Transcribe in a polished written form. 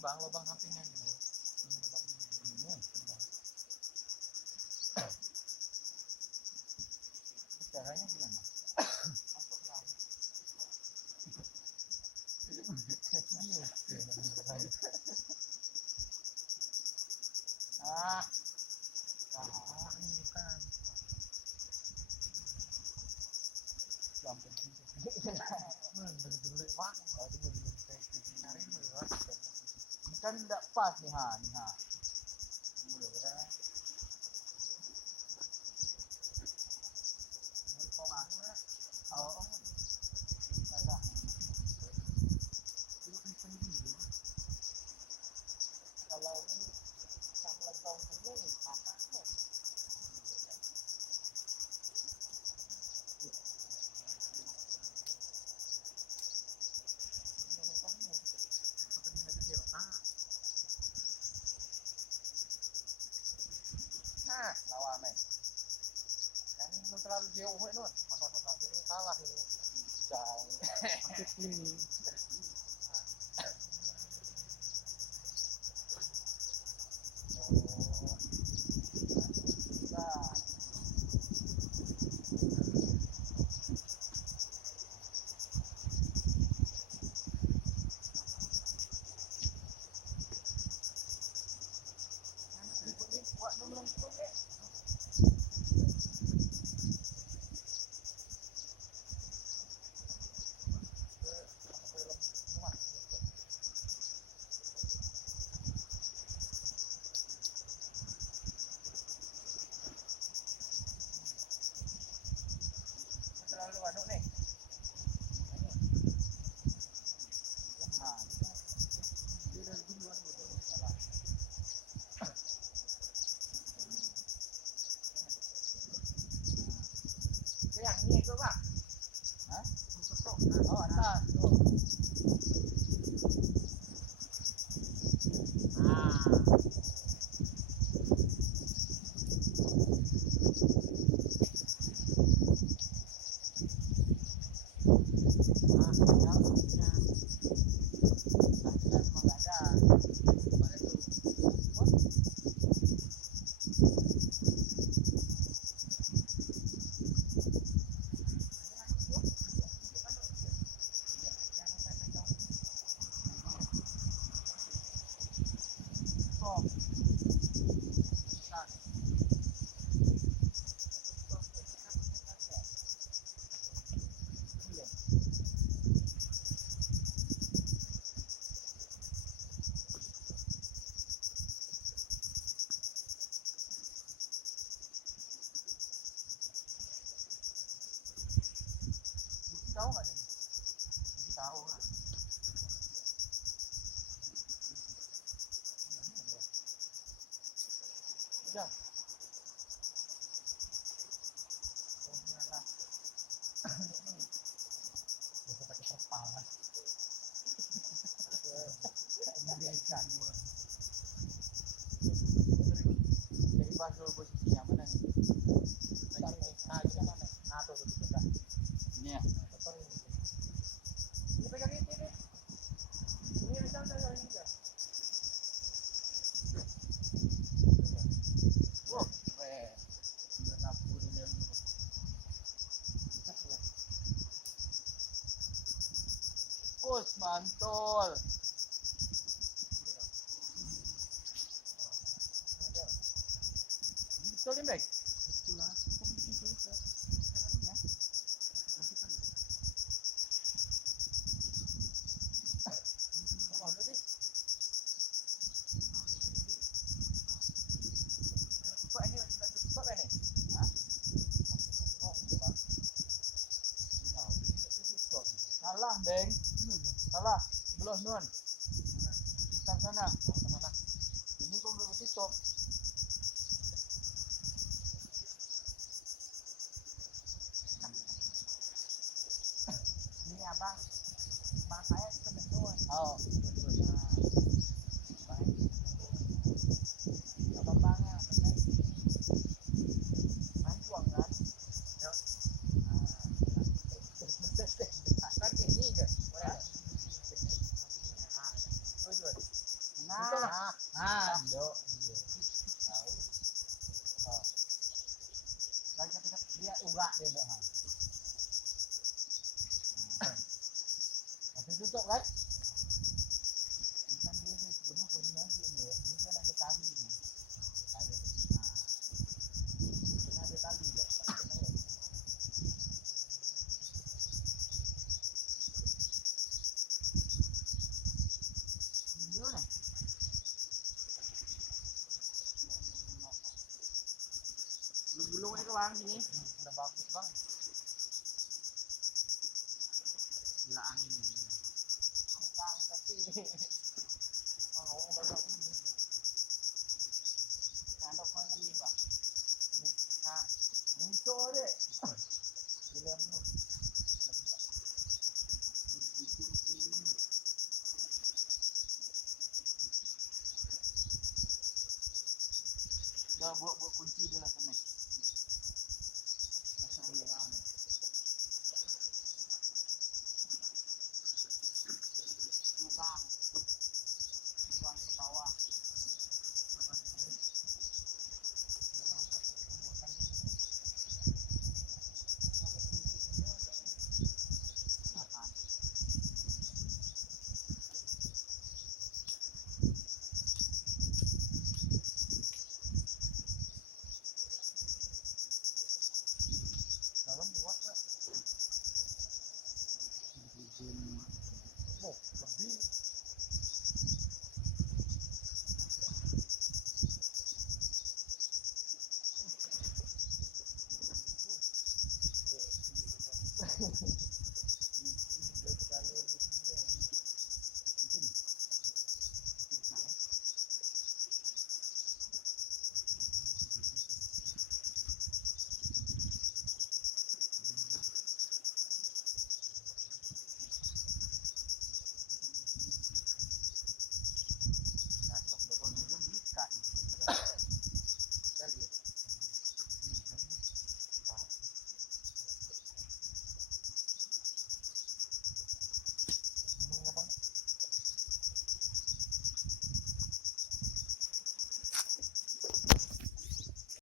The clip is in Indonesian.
bang, lubang sampingnya gitu. Ini caranya gimana? Ini kan kan tidak pas nih ha. Lawan men. Kan terlalu jauh nun. Apa ini salah ini. Jauh. Ini. Yang ini itu pak? Hah? Oh atas. Tahu nggak nih? Tahu nggak? Udah. Bisa pakai terpal. Jadi pas dulu posisinya mana nih? Nah, kita mana? Nah, tuh kita. Ini ya. Ini pegang ini deh. Ini yang sana ini kan. Wah, udah nabur ini. Pus mantul. Betul ini, Bek? Betul lah. Salah, Beng. Salah. Belum nun. Bukan sana. Ini kok belum tutup. Ini abang. Bang saya kebetulan. Oh, betul. Abang bangnya benar. Main tuang kan? Ya. Kan ini guys. kan? Ini kan dia sebenarnya koordinasi ni. Ini kan ada tali ni. Tali ni ada tali dia. Dia ni. Gulung ni kawan sini. Dah bagus bang. Gila angin. Kentang tapi. Oh, banyak ini. Ada kau yang ni bang. Ni, muncul deh. Bila menuk. Dah buat kunci dia lah sana. Tuang ke bawah. Dalam buat tak? Oh, lebih